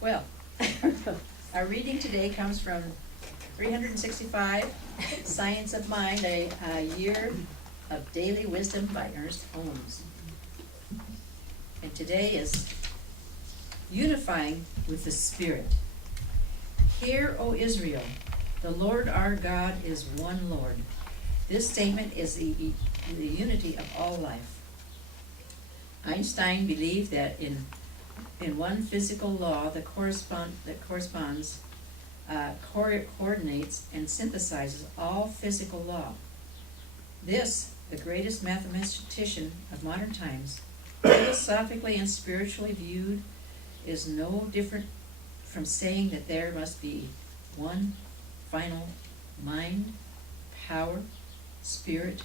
Well, our reading today comes from 365, Science of Mind, a Year of Daily Wisdom by Ernest Holmes. And today is Unifying with the Spirit. Hear, O Israel, the Lord our God is one Lord. This statement is the unity of all life. Einstein believed that in one physical law that coordinates and synthesizes all physical law. This, the greatest mathematician of modern times, philosophically and spiritually viewed, is no different from saying that there must be one final mind, power, spirit,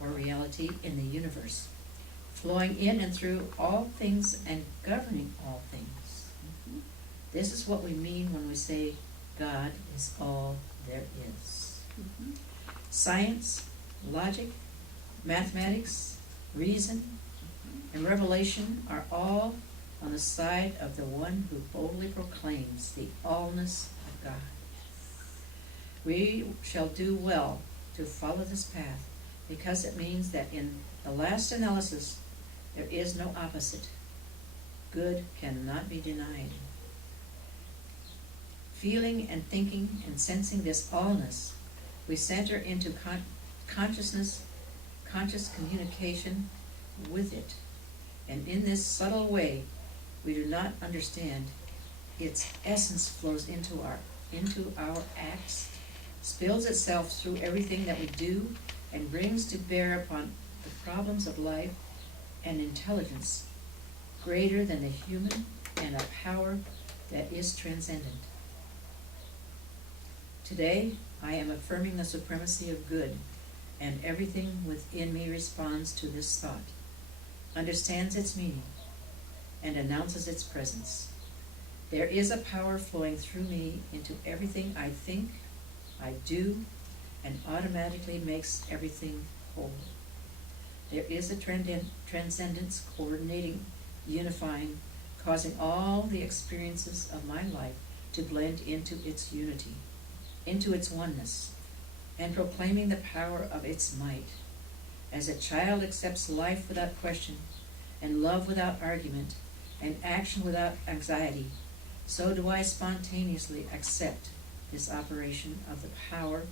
or reality in the universe, flowing in and through all things and governing all things. This is what we mean when we say God is all there is. Science, logic, mathematics, reason, and revelation are all on the side of the one who boldly proclaims the allness of God. We shall do well to follow this path, because it means that in the last analysis, there is no opposite. Good cannot be denied. Feeling and thinking and sensing this allness, we center into conscious communication with it. And in this subtle way, we do not understand, its essence flows into our acts, spills itself through everything that we do, and brings to bear upon the problems of life an intelligence greater than the human, and a power that is transcendent. Today, I am affirming the supremacy of good, and everything within me responds to this thought, understands its meaning, and announces its presence. There is a power flowing through me into everything I think, I do, and automatically makes everything whole. There is a transcendence coordinating, unifying, causing all the experiences of my life to blend into its unity, into its oneness, and proclaiming the power of its might. As a child accepts life without question, and love without argument, and action without anxiety, so do I spontaneously accept this operation of the power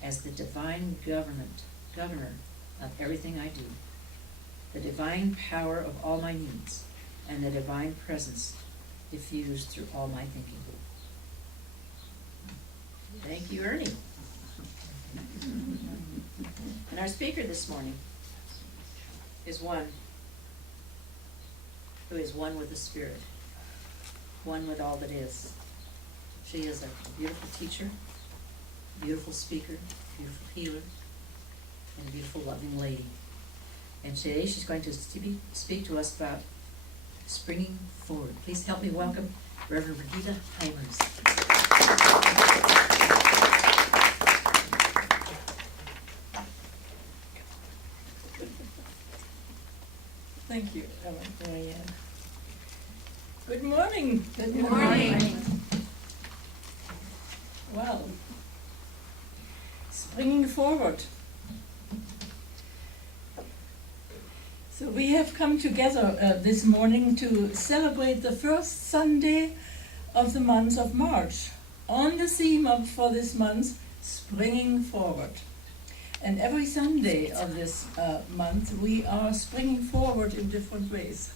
as the divine governor of everything I do, the divine power of all my needs, and the divine presence diffused through all my thinking. Thank you, Ernie. And our speaker this morning is one who is one with the Spirit, one with all that is. She is a beautiful teacher, beautiful speaker, beautiful healer, and a beautiful loving lady. And today she's going to speak to us about springing forward. Please help me welcome Reverend Brigitte Heimers. Thank you, Marianne. Good morning. Good morning. Well, springing forward. So we have come together this morning to celebrate the first Sunday of the month of March, on the theme for this month, springing forward. And every Sunday of this month, we are springing forward in different ways.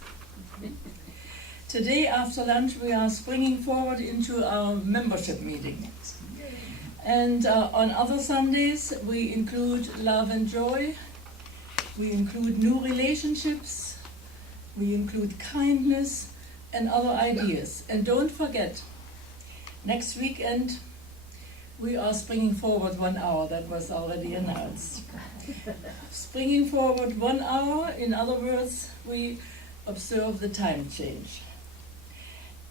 Today, after lunch, we are springing forward into our membership meeting. And on other Sundays, we include love and joy. We include new relationships. We include kindness and other ideas. And don't forget, next weekend, we are springing forward 1 hour. That was already announced. Springing forward 1 hour, in other words, we observe the time change.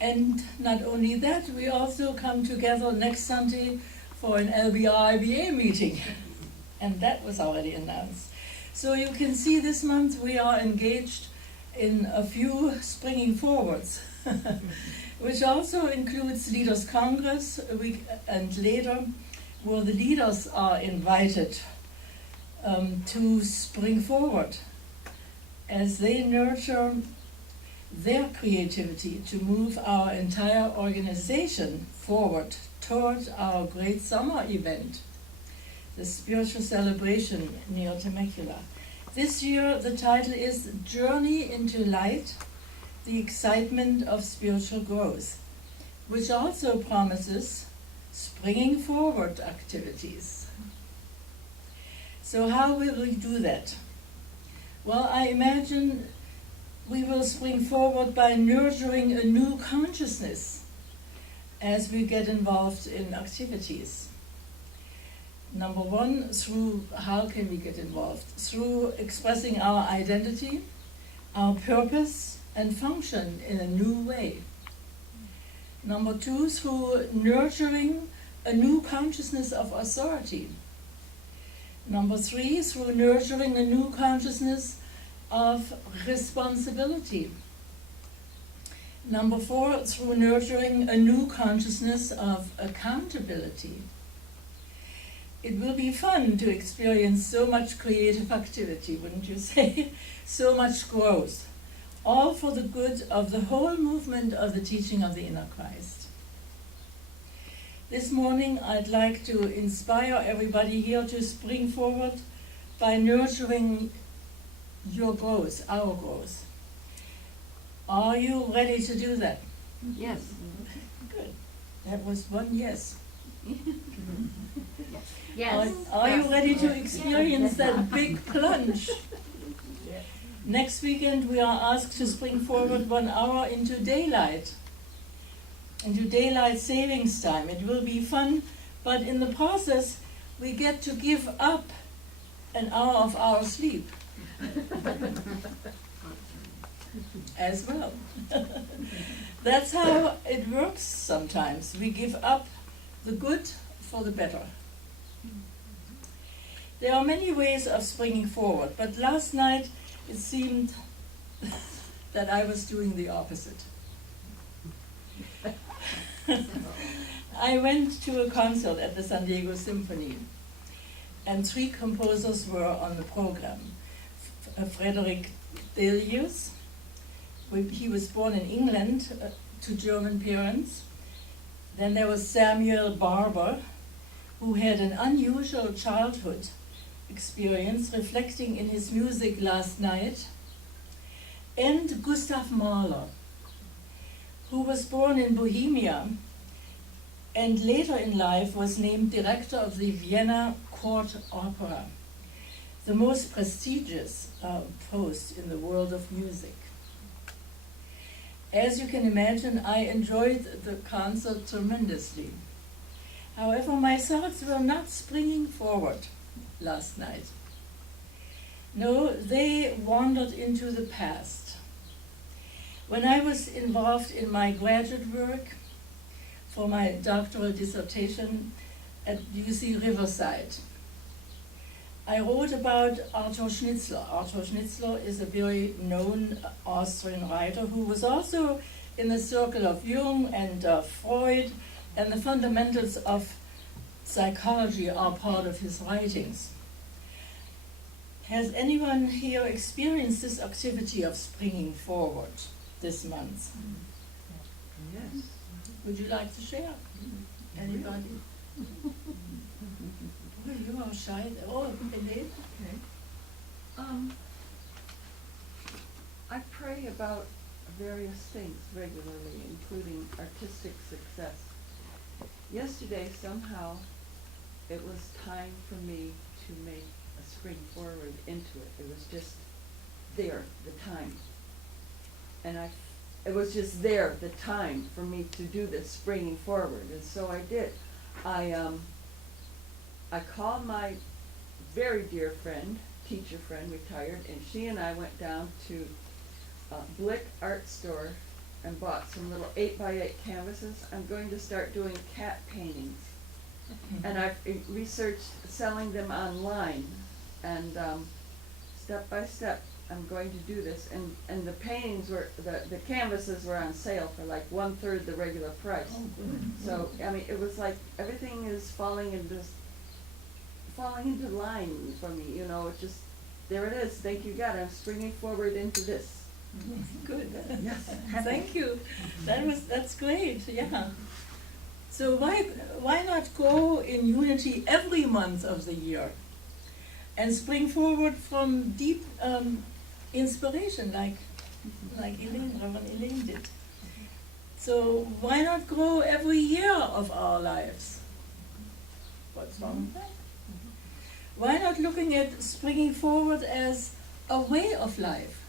And not only that, we also come together next Sunday for an LBR-IBA meeting. And that was already announced. So you can see this month we are engaged in a few springing forwards. which also includes Leaders Congress a week and later, where the leaders are invited to spring forward as they nurture their creativity to move our entire organization forward toward our great summer event, the spiritual celebration near Temecula. This year the title is Journey into Light, the Excitement of Spiritual Growth, which also promises springing forward activities. So how will we do that? Well, I imagine we will spring forward by nurturing a new consciousness as we get involved in activities. Number one, how can we get involved? Through expressing our identity, our purpose, and function in a new way. Number two, through nurturing a new consciousness of authority. Number three, through nurturing a new consciousness of responsibility. Number four, through nurturing a new consciousness of accountability. It will be fun to experience so much creative activity, wouldn't you say? So much growth, all for the good of the whole movement of the teaching of the inner Christ. This morning I'd like to inspire everybody here to spring forward by nurturing your growth, our growth. Are you ready to do that? Yes. Good. That was one yes. Yes. Are you Yes. ready to experience that big plunge? Next weekend we are asked to spring forward 1 hour into daylight savings time. It will be fun, but in the process we get to give up an hour of our sleep as well. That's how it works sometimes. We give up the good for the better. There are many ways of springing forward, but last night it seemed that I was doing the opposite. I went to a concert at the San Diego Symphony, and 3 composers were on the program. Frederick Delius, he was born in England to German parents. Then there was Samuel Barber, who had an unusual childhood experience reflecting in his music last night, and Gustav Mahler, who was born in Bohemia and later in life was named director of the Vienna Court Opera, the most prestigious post in the world of music. As you can imagine, I enjoyed the concert tremendously. However, my thoughts were not springing forward last night. No, they wandered into the past. When I was involved in my graduate work for my doctoral dissertation at UC Riverside, I wrote about Arthur Schnitzler. Arthur Schnitzler is a very known Austrian writer who was also in the circle of Jung and Freud, and the fundamentals of psychology are part of his writings. Has anyone here experienced this activity of springing forward this month? Yes. Would you like to share? Anybody? Well, you are shy. Oh, Helene? I pray about various things regularly, including artistic success. Yesterday, somehow, it was time for me to make a spring forward into it. It was just there, the time. And it was just there, the time for me to do this springing forward, and so I did. I called my very dear friend, teacher friend, retired, and she and I went down to Blick Art Store and bought some little 8x8 canvases. I'm going to start doing cat paintings. And I've researched selling them online, and step by step I'm going to do this, and the paintings were, the canvases were on sale for like 1/3 the regular price. Oh, good. So, I mean, it was like, everything is falling into line for me, you know, it just, there it is, thank you God, I'm springing forward into this. Good. Yes. Thank you. That's great. Yeah. So why not go in unity every month of the year, and spring forward from deep inspiration, like Reverend Elaine did. So why not grow every year of our lives? What's wrong with that? Why not looking at springing forward as a way of life?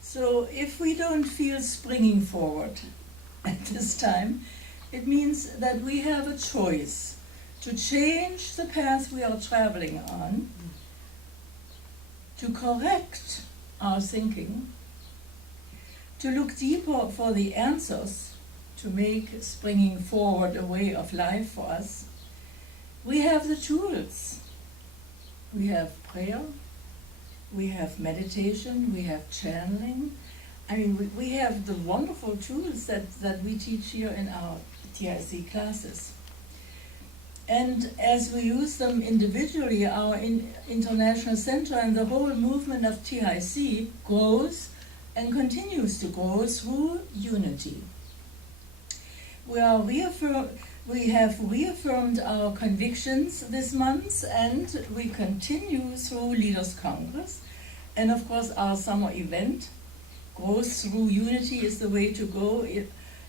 So if we don't feel springing forward at this time, it means that we have a choice to change the path we are traveling on, to correct our thinking, to look deeper for the answers, to make springing forward a way of life for us. We have the tools. We have prayer, we have meditation, we have channeling. I mean, we have the wonderful tools that we teach here in our TIC classes. And as we use them individually, our international center and the whole movement of TIC grows and continues to grow through unity. We have reaffirmed our convictions this month, and we continue through Leaders Congress. And of course, our summer event, Growth Through Unity, is the way to go.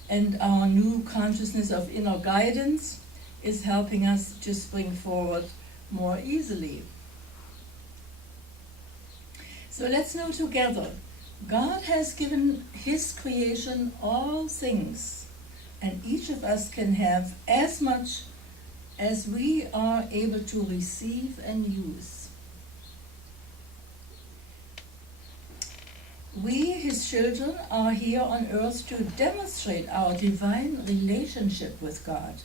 And our new consciousness of inner guidance is helping us to spring forward more easily. So let's know together, God has given His creation all things, and each of us can have as much as we are able to receive and use. We, His children, are here on earth to demonstrate our divine relationship with God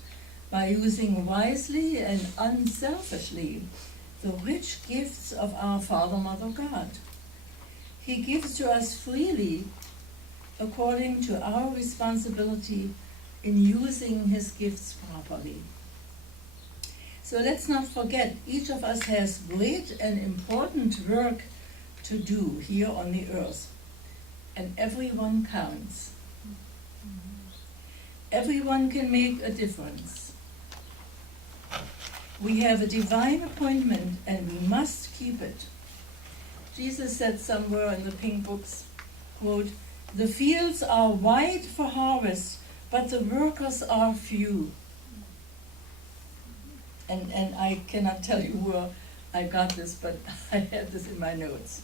by using wisely and unselfishly the rich gifts of our Father, Mother, God. He gives to us freely according to our responsibility in using His gifts properly. So let's not forget, each of us has great and important work to do here on the earth, and everyone counts. Everyone can make a difference. We have a divine appointment, and we must keep it. Jesus said somewhere in the pink books, quote, "The fields are wide for harvest, but the workers are few." And I cannot tell you where I got this, but I had this in my notes.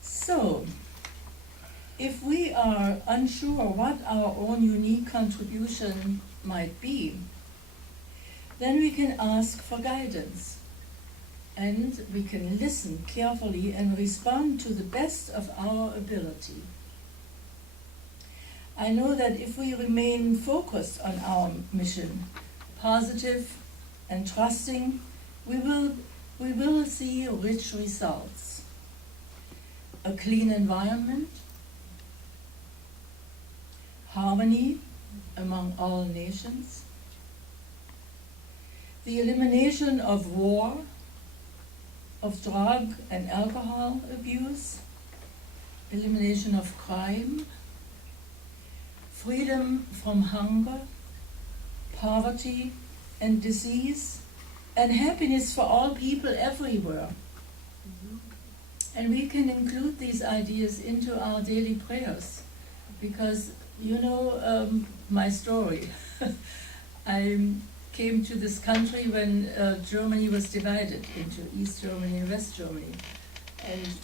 So, if we are unsure what our own unique contribution might be, then we can ask for guidance. And we can listen carefully and respond to the best of our ability. I know that if we remain focused on our mission, positive and trusting, we will see rich results. A clean environment, harmony among all nations, the elimination of war, of drug and alcohol abuse, elimination of crime, freedom from hunger, poverty and disease, and happiness for all people everywhere. And we can include these ideas into our daily prayers, because you know my story. I came to this country when Germany was divided into East Germany and West Germany. And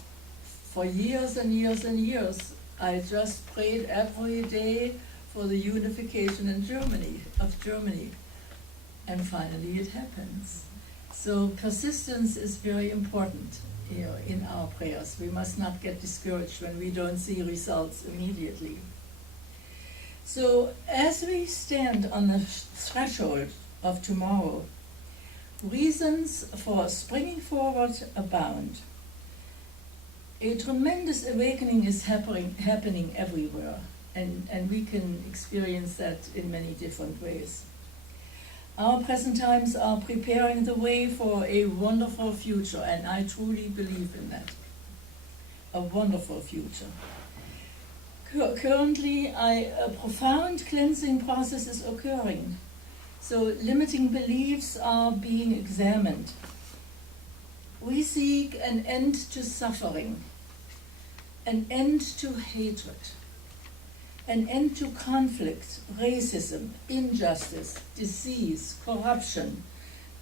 for years and years and years, I just prayed every day for the unification of Germany. And finally it happens. So persistence is very important, you know, in our prayers. We must not get discouraged when we don't see results immediately. So as we stand on the threshold of tomorrow, Reasons for springing forward abound. A tremendous awakening is happening everywhere, and we can experience that in many different ways. Our present times are preparing the way for a wonderful future, and I truly believe in that. A wonderful future. Currently, a profound cleansing process is occurring. So limiting beliefs are being examined. We seek an end to suffering, an end to hatred, an end to conflict, racism, injustice, disease, corruption,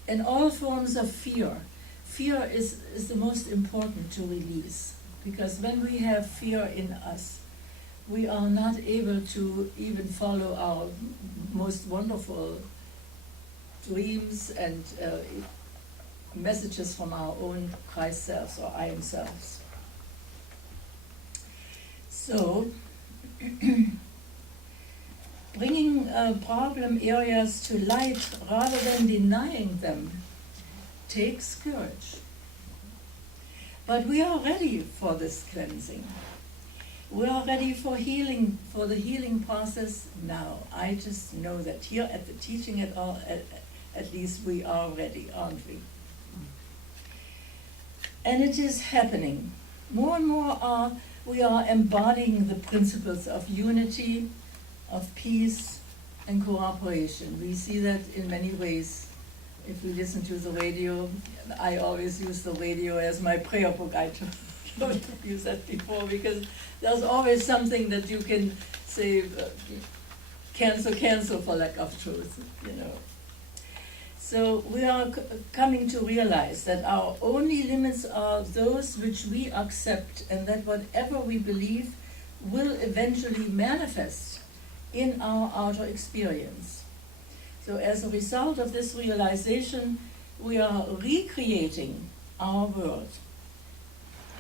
and all forms of fear. Fear is the most important to release, because when we have fear in us, we are not able to even follow our most wonderful dreams and messages from our own Christ selves or I am selves. So, bringing problem areas to light rather than denying them takes courage. But we are ready for this cleansing. We are ready for healing, for the healing process now. I just know that here at the teaching at least we are ready, aren't we? And it is happening. More and more we are embodying the principles of unity, of peace, and cooperation. We see that in many ways. If we listen to the radio, I always use the radio as my prayer book. I don't use that before, because there's always something that you can say, cancel for lack of truth, you know. So we are coming to realize that our only limits are those which we accept, and that whatever we believe will eventually manifest in our outer experience. So as a result of this realization, we are recreating our world,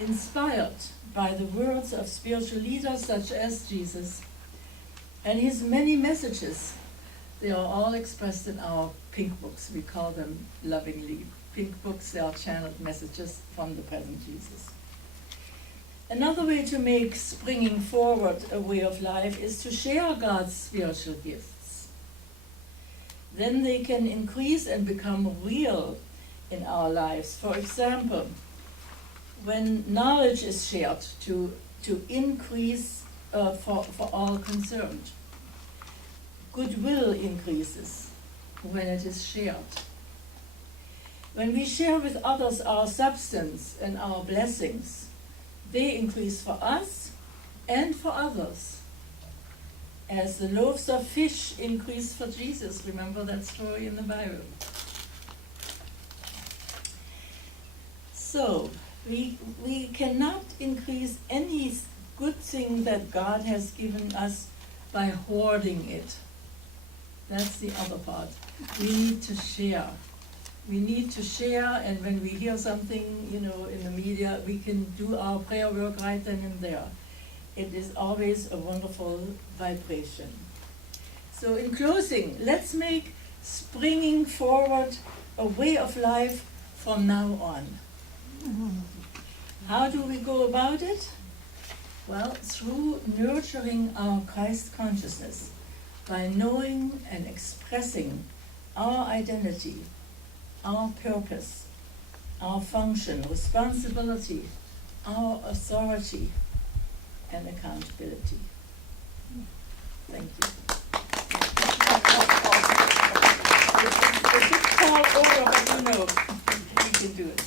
inspired by the words of spiritual leaders such as Jesus and his many messages. They are all expressed in our pink books. We call them lovingly pink books. They are channeled messages from the present Jesus. Another way to make springing forward a way of life is to share God's spiritual gifts. Then they can increase and become real in our lives. For example, when knowledge is shared to increase for all concerned. Goodwill increases when it is shared. When we share with others our substance and our blessings, they increase for us and for others. As the loaves of fish increased for Jesus. Remember that story in the Bible? So, we cannot increase any good thing that God has given us by hoarding it. That's the other part. We need to share. We need to share, and when we hear something, in the media, we can do our prayer work right then and there. It is always a wonderful vibration. So in closing, let's make springing forward a way of life from now on. How do we go about it? Well, through nurturing our Christ consciousness, by knowing and expressing our identity, our purpose, our function, responsibility, our authority, and accountability. Thank you. It's a bit tall over, but we can do it.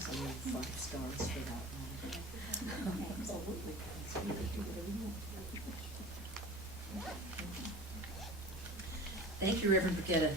So you have 5 stars for that one. Absolutely. Thank you, Reverend Brigitte.